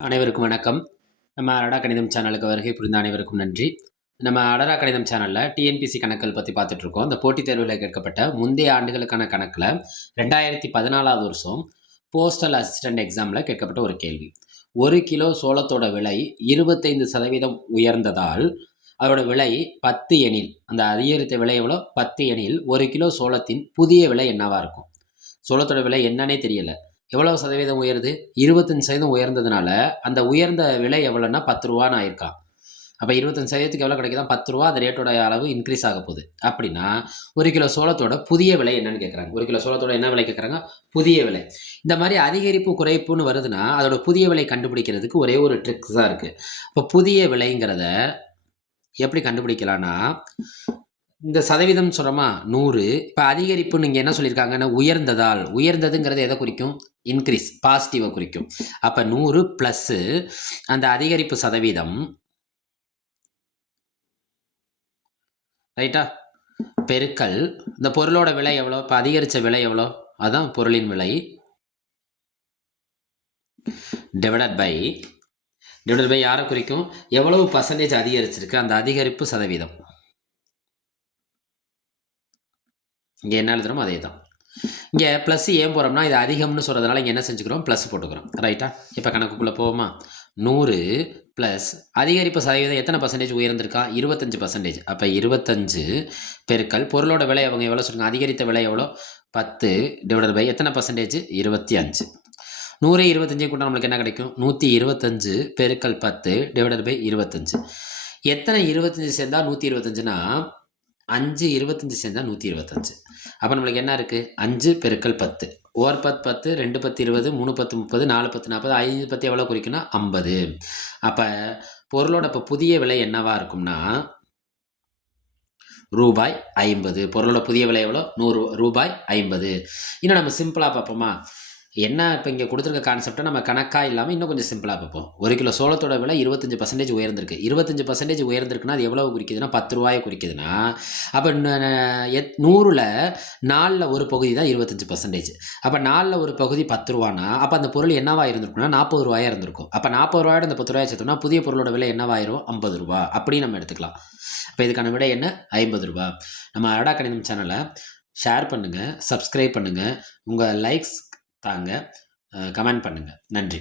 அனைவருக்கும் வணக்கம். நம்ம அடடா கணிதம் சேனலுக்கு வருகை புரிந்த அனைவருக்கும் நன்றி. நம்ம அடடா கணிதம் சேனல்ல டிஎன்பிஎஸ்சி கணக்குகள் பத்தி பார்த்துட்டு இருக்கோம். இந்த போட்டித் தேர்வுல கேட்கப்பட்ட முந்தைய ஆண்டுகளுக்கான கணக்குல 2014வது வருஷம் போஸ்டல் அசிஸ்டன்ட் எக்ஸாம்ல கேட்கப்பட்ட ஒரு கேள்வி. 1 கிலோ சோளத்தோட விலை 25% உயர்ந்ததால் அதோட விலை 10 எனில், அந்த அதிகரித்த விலை எவ்வளோ? 10 எனில் 1 கிலோ சோளத்தின் புதிய விலை என்னவா இருக்கும்? சோளத்தோட விலை என்னன்னே தெரியல. எவ்வளவு சதவீதம் உயருது? 25% உயர்ந்ததுனால, அந்த உயர்ந்த விலை எவ்வளோன்னா ரூ. 10ன்னு ஆயிருக்காம். அப்ப 25%க்கு எவ்வளோ கிடைக்குதாம்? ரூ. 10. அந்த ரேட்டோட அளவு இன்க்ரீஸ் ஆக போகுது. அப்படின்னா, 1 கிலோ சோளத்தோட புதிய விலை என்னன்னு கேட்குறாங்க. 1 கிலோ சோளத்தோட என்ன விலை கேட்குறாங்க? புதிய விலை. இந்த மாரி அதிகரிப்பு, குறைப்புன்னு வருதுன்னா, அதோட புதிய விலை கண்டுபிடிக்கிறதுக்கு ஒரே ஒரு ட்ரிக்ஸ் தான் இருக்கு. அப்ப புதிய விலைங்கிறத எப்படி கண்டுபிடிக்கலான்னா, இந்த சதவீதம் சொல்கிறோமா 100. இப்போ அதிகரிப்புன்னு இங்கே என்ன சொல்லியிருக்காங்கன்னா உயர்ந்ததால், உயர்ந்ததுங்கிறது எதை குறிக்கும்? இன்க்ரீஸ், பாசிட்டிவை குறிக்கும். அப்போ 100 ப்ளஸ்ஸு அந்த அதிகரிப்பு சதவீதம், ரைட்டா, பெருக்கல் இந்த பொருளோட விலை எவ்வளோ? இப்போ அதிகரித்த விலை எவ்வளோ? அதுதான் பொருளின் விலை, டிவைடட் பை யாரை குறிக்கும்? எவ்வளவு பர்சன்டேஜ் அதிகரிச்சிருக்கு, அந்த அதிகரிப்பு சதவீதம். இங்கே என்ன எழுதுகிறோமோ அதே தான். இங்கே ப்ளஸ் ஏன் போகிறோம்னா இது அதிகம்னு சொல்கிறதுனால இங்கே என்ன செஞ்சுக்கிறோம்? ப்ளஸ் போட்டுக்கிறோம். ரைட்டா? இப்போ கணக்குக்குள்ளே போவோமா? 100 ப்ளஸ் அதிகரிப்பு சதவீதம் எத்தனை பர்சன்டேஜ் உயர்ந்திருக்கா? 25%. அப்போ 25 பெருக்கல் பொருளோட விலை அவங்க எவ்வளோ சொல்லுங்க? அதிகரித்த விலை எவ்வளோ? 10 டிவைடட் பை எத்தனை பர்சன்டேஜ்? 25. 100 25 கூட நம்மளுக்கு என்ன கிடைக்கும்? 125 பெருக்கல் 10 டிவைடட் பை 25. எத்தனை 25 சேர்ந்தா 125னா 5 25 சேர்ந்தா 125. அப்போ நம்மளுக்கு என்ன இருக்குது? 5 பெருக்கல் 10, 1 10 10, 2 10 20, 3 10 30, 4 10 40, 5 10 எவ்வளோ குறிக்குன்னா 50. அப்போ பொருளோட இப்போ புதிய விலை என்னவா இருக்கும்னா ரூபாய் 50. பொருளோட புதிய விலை எவ்வளோ? ரூபாய் 50. இன்னும் நம்ம சிம்பிளாக பார்ப்போமா? என்ன இப்போ இங்கே கொடுத்துருக்க கான்செப்டை நம்ம கணக்காக இல்லாமல் இன்னும் கொஞ்சம் சிம்பிளாக பார்ப்போம். 1 கிலோ சோளத்தோட விலை 25% உயர்ந்திருக்கு. 25% உயர்ந்திருக்குன்னா அது எவ்வளவு குறிக்குதுன்னா 10 ரூபாயை குறிக்குதுன்னா, அப்போ 100ல் 4ல் ஒரு பகுதி தான் 25%. அப்போ 4ல் ஒரு பகுதி 10 ரூபானா அப்போ அந்த பொருள் என்னவா இருந்திருக்குன்னா 40 ரூபாயாக இருந்திருக்கும். அப்போ 40 ரூபாயோட அந்த 10 ரூபாயை சேர்த்தோம்னா புதிய பொருளோட விலை என்னவாயிரும்? 50 ரூபா. அப்படி நம்ம எடுத்துக்கலாம். இப்போ இதுக்கான விடை என்ன? 50 ரூபா. நம்ம அடடா கணிதம் சேனலை ஷேர் பண்ணுங்கள், சப்ஸ்கிரைப் பண்ணுங்கள், உங்கள் லைக்ஸ் தாங்க, கமெண்ட் பண்ணுங்கள். நன்றி.